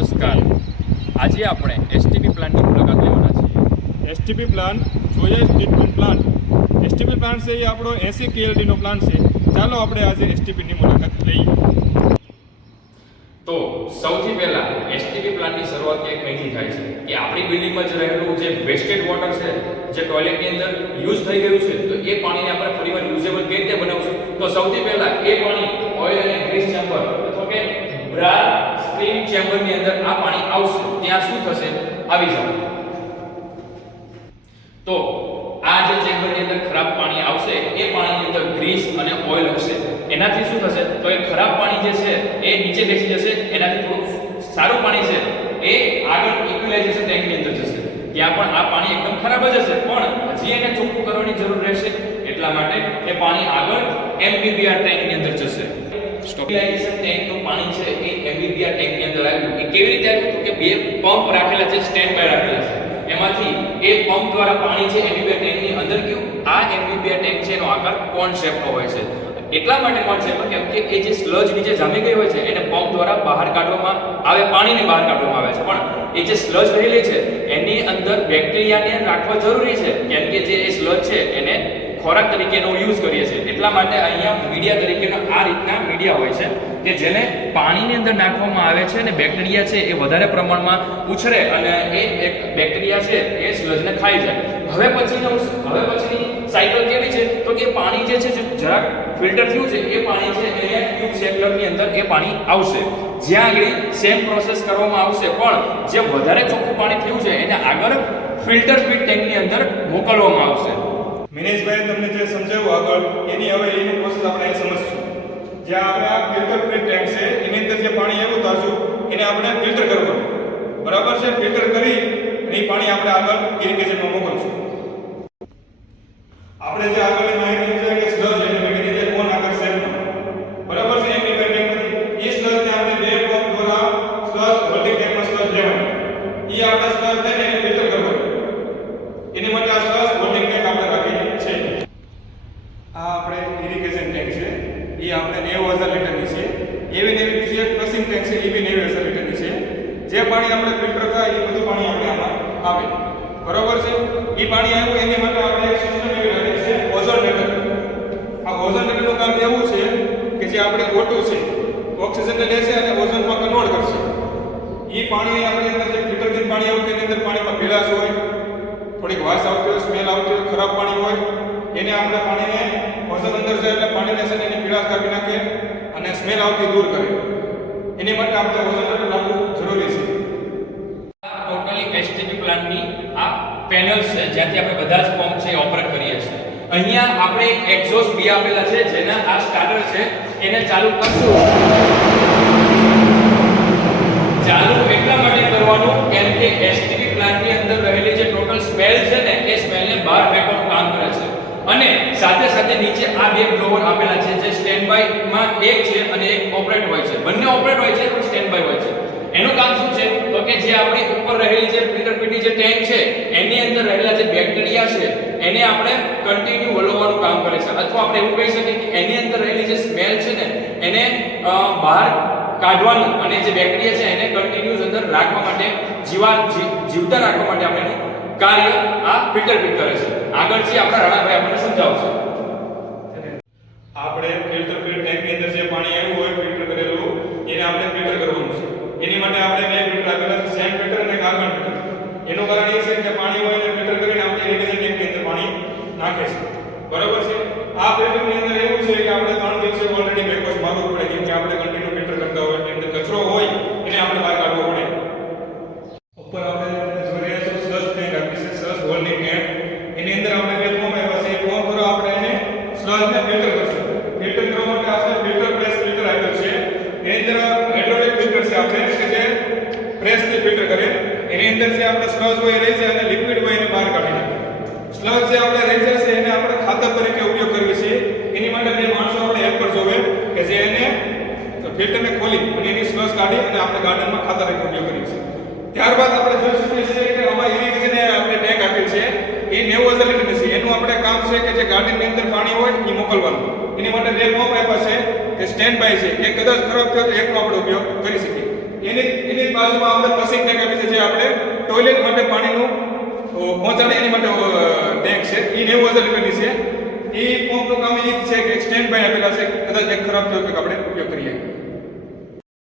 નમસ્કાર. આજે આપણે એસટીપી પ્લાન્ટની મુલાકાત લેવાના છીએ. STP plant sewage treatment plant. STP plant છે એ આપણો 80 KLDનો પ્લાન્ટ છે. ચાલો આપણે આજે એસટીપીની મુલાકાત લઈએ. તો સૌથી પહેલા એસટીપી પ્લાન્ટની શરૂઆત એક અહીંથી થાય છે કે આપણી બિલ્ડિંગમાં જ રહેલું જે વેસ્ટેડ વોટર છે, જે ટોયલેટની અંદર યુઝ થઈ ગયું છે, તો એ પાણીને આપણે ફરીવાર યુઝેબલ કેવી રીતે બનાવશું? તો સૌથી પહેલા એ પાણી ઓઇલ અને ગ્રીસ ચેમ્બર અથવા કે બ્રા સ્ક્રીન ચેમ્બરની અંદર આ પાણી આવશે. ત્યાં શું થશે? આવી જાવ. તો આ જે ચેમ્બરની અંદર ખરાબ પાણી આવશે, એ પાણીની અંદર ગ્રીસ અને ઓઇલ હશે. એનાથી શું થશે? તો એ ખરાબ પાણી જે છે એ નીચે બેસી જશે. એનાથી થોડું સારું પાણી છે એ આગળ ઇક્વિલાઇઝેશન ટેન્કની અંદર જશે. ત્યાં પણ આ પાણી એકદમ ખરાબ જ હશે, પણ હજી એને ચોખ્ખું કરવાની જરૂર રહેશે. એટલા માટે એ પાણી આગળ એમબીબીઆર ટેન્કની અંદર જશે. સ્ટોબિલાઇઝેશન ટેન્કનું પાણી છે એ એમબીબીઆર ટેન્કની અંદર આવ્યું. એ કેવી રીતે આવ્યું? તો કે બે પંપ રાખેલા છે, સ્ટેન્ડ બાય રાખેલા છે. એમાંથી એક પંપ દ્વારા પાણી છે એમબીબીઆર ટેન્કની અંદર ગયું. આ એમબીબીઆર ટેન્ક છે એનો આકાર કોન શેપનો હોય છે. એટલા માટે કોણ છે કેમ કે એ જે સ્લજ નીચે જામી ગઈ હોય છે એને પંપ દ્વારા બહાર કાઢવામાં આવે, પાણીને બહાર કાઢવામાં આવે છે. પણ એ જે સ્લજ રહેલી છે એની અંદર બેક્ટેરિયાને રાખવા જરૂરી છે, કેમ કે જે એ સ્લજ છે એને ખોરાક તરીકેનો યુઝ કરીએ છીએ. એટલા માટે અહીંયા મીડિયા તરીકેનો આ રીતના મીડિયા હોય છે કે જેને પાણીની અંદર નાખવામાં આવે છે અને બેક્ટેરિયા છે એ વધારે પ્રમાણમાં ઉછરે અને એ બેક્ટેરિયા છે એ સ્લજને ખાઈ જાય. હવે પછીની સાયકલ કેવી છે? તો કે પાણી જે છે જરાક ફિલ્ટર થયું છે એ પાણી છે અહીંયા ટ્યુબ સેક્ટરની અંદર એ પાણી આવશે. જ્યાં આગળ સેમ પ્રોસેસ કરવામાં આવશે, પણ જે વધારે ચોખ્ખું પાણી થયું છે એને આગળ ફિલ્ટર ફીડ ટેન્કની અંદર મોકલવામાં આવશે. મિનેશભાઈ તમને જે સમજાવ્યું આગળ, એની હવે એની પ્રોસેસ આપણે અહીં સમજશું. જ્યાં આપણે આ ફિલ્ટર ફીડ ટેન્ક છે એની અંદર જે પાણી આવ્યું તાજું એને આપણે ફિલ્ટર કરવાનું, બરાબર છે? ફિલ્ટર કરી અને એ પાણી આપણે આગળ ઇરિગેશનમાં મોકલશું. આપણે જે આગળની માહિતી છે કે સ્લજ એટલે મેં જે કોન આગળ શેપમાં, બરાબર છે? એમની ટેન્કમાંથી એ સ્લજને આપણે બે પંપ દ્વારા સ્લજ હોલ્ડિંગ ટેન્કમાં સ્લજ લેવાનું. એ આપણે સ્લજ લઈને એને ફિલ્ટર કરવાનું. એની માટે આ સ્લજ હોલ્ડિંગ ટેન્ક આપણે રાખેલી છે. આ આપણે ઇરિગેશન ટેન્ક છે, એ આપણે 90,000 લીટરની છે. એવી ને એવી બીજી એક ક્રશિંગ ટેન્ક છે, એ બી 90,000 લીટરની છે. જે પાણી આપણે ફિલ્ટર થાય એ બધું પાણી આપણે આમાં આવે, બરાબર છે? એ પાણી આવ્યું એની માટે આપણે એક સિસ્ટમ એવી રાખી છે, ઓઝોનેટર. આ ઓઝોનેટરનું કામ એવું છે કે જે આપણે O2 છે ઓક્સિજનને લેશે અને ઓઝોનમાં કન્વર્ટ કરશે. એ પાણી આપણી અંદર જે ફિલ્ટરથી પાણી આવતું એની અંદર પાણીમાં ભેળાશ હોય, થોડીક વાસ આવતી હોય, સ્મેલ આવતી હોય, ખરાબ પાણી હોય, એને આપણે પાણીને ઓઝોન અંદર જાય એટલે પાણીને છે એની ભેળાશ કાપી નાખે અને સ્મેલ આવતી દૂર કરે. એની માટે આપણે ઓઝોનેટર રાખવું જરૂરી છે. ટોટલી એસટીપી પ્લાન્ટની આ પેનલ્સ છે જ્યાંથી આપણે બધા જ પંપ છે ઓપરેટ કરીએ છીએ. અહીંયા આપણે એક એક્ઝોસ્ટ બી આપેલા છે જેના આ સ્ટાર્ટર છે એને ચાલુ કરશું. ચાલુ એટલા માટે કરવાનું કેમ કે એસટીપી પ્લાન્ટની અંદર રહેલી જે ટોટલ સ્મેલ છે ને એ સ્મેલને બહાર ફેંકવાનું કામ કરે છે. અને સાથે સાથે નીચે આ બે બ્લોવર આપેલા છે જે સ્ટેન્ડ બાય માં એક છે અને એક ઓપરેટ હોય છે. બંને ઓપરેટ હોય છે પણ સ્ટેન્ડ બાય હોય છે. એનું કામ શું છે? તો કે જે આપણી ઉપર રહેલી જે ફિલ્ટર પીટી જે ટેન્ક છે એની અંદર રહેલા જે બેક્ટેરિયા છે એને આપણે કન્ટિન્યુ વલોવવાનું કામ કરે છે. અથવા આપણે એવું કહી શકીએ કે એની અંદર રહેલી જે સ્મેલ છે ને એને બહાર કાઢવાનું અને જે બેક્ટેરિયા છે એને કન્ટિન્યુઅસ અંદર રાખવા માટે જીવતા રાખવા માટે આપણે એનું કાર્ય આ ફિલ્ટર પીટ કરે છે. આગળ જે આપણા રાણાભાઈ આપણને સમજાવશે. આપણે ફિલ્ટર ફીડ ટેન્કની અંદર જે પાણી આવ્યું હોય ફિલ્ટર કરેલું એને આપણે ફિલ્ટર કરવાનું છે. એની માટે આપણે બે ફિલ્ટર આપેલા છે, સેમ ફિલ્ટર અને કાર્બન ફિલ્ટર. એનું કારણ એ છે કે પાણી હોય એને ફિલ્ટર કરીને આપણે ઇરિગેશન ટેન્કની અંદર પાણી નાખે છે, બરાબર છે? આ ફિલ્ટરની અંદર એવું છે કે આપણે 3 દિવસે ઓલરેડી બેકવોશ મારવું પડે, કેમ કે આપણે કન્ટિન્યુ ફિલ્ટર કરતા હોય એની અંદર કચરો હોય એને આપણે બહાર કાઢવો પડે. ઉપર આપણે જોઈ રહ્યા છો સ્લજ ટેન્ક આપી છે, સ્લજ હોલ્ડિંગ ટેન્ક. એની અંદર આપણે બે પંપ આપ્યા છે. એ પંપ દ્વારા આપણે એને સ્લજને ફિલ્ટર કરશું. ફિલ્ટર કરવા માટે આપણે ફિલ્ટર પ્રેસ ફિલ્ટર આપ્યું છે. એની અંદર હાઇડ્રોલિક ફિલ્ટર છે આપણે કે જે પ્રેસથી ફિલ્ટર કરે. એની અંદર જે આપણે સ્લજ હોય એ રહી જાય અને લિક્વિડ હોય એને બહાર કાઢી નાખે. સ્લજ જે આપણે રહી જાય છે એને આપણે ખાતર તરીકે ઉપયોગ કરવી છે. એની માટે બે માણસો આપણે હેલ્પર જોવે કે જે એને ફિલ્ટરને ખોલી અને એની સ્લજ કાઢી અને આપણે ગાર્ડનમાં ખાતર તરીકે ઉપયોગ કરીએ છીએ. ત્યારબાદ આપણે જોઈ શકીએ છીએ કે આમાં ઇરિગેશનને આપણે ટેન્ક આપેલ છે એ 90,000 લીટરની છે. એનું આપણે કામ છે કે જે ગાર્ડનની અંદર પાણી હોય એ મોકલવાનું. એની માટે બે પંપ આપ્યા છે કે સ્ટેન્ડ બાય છે. એક કદાચ ખરાબ થયો તો એકનો આપણે ઉપયોગ કરી શકીએ. એની બાજુમાં આપણે ફ્લશિંગ ટેન્ક આપી છે, જે આપણે ટોયલેટ માટે પાણીનું પહોંચાડે એની માટે ટેન્ક છે. એ 90,000 રૂપિયાની છે. એ પંપનું કામ એ જ છે કે સ્ટેન્ડ બાય આપેલા છે, કદાચ એક ખરાબ થયો કે આપણે ઉપયોગ કરીએ.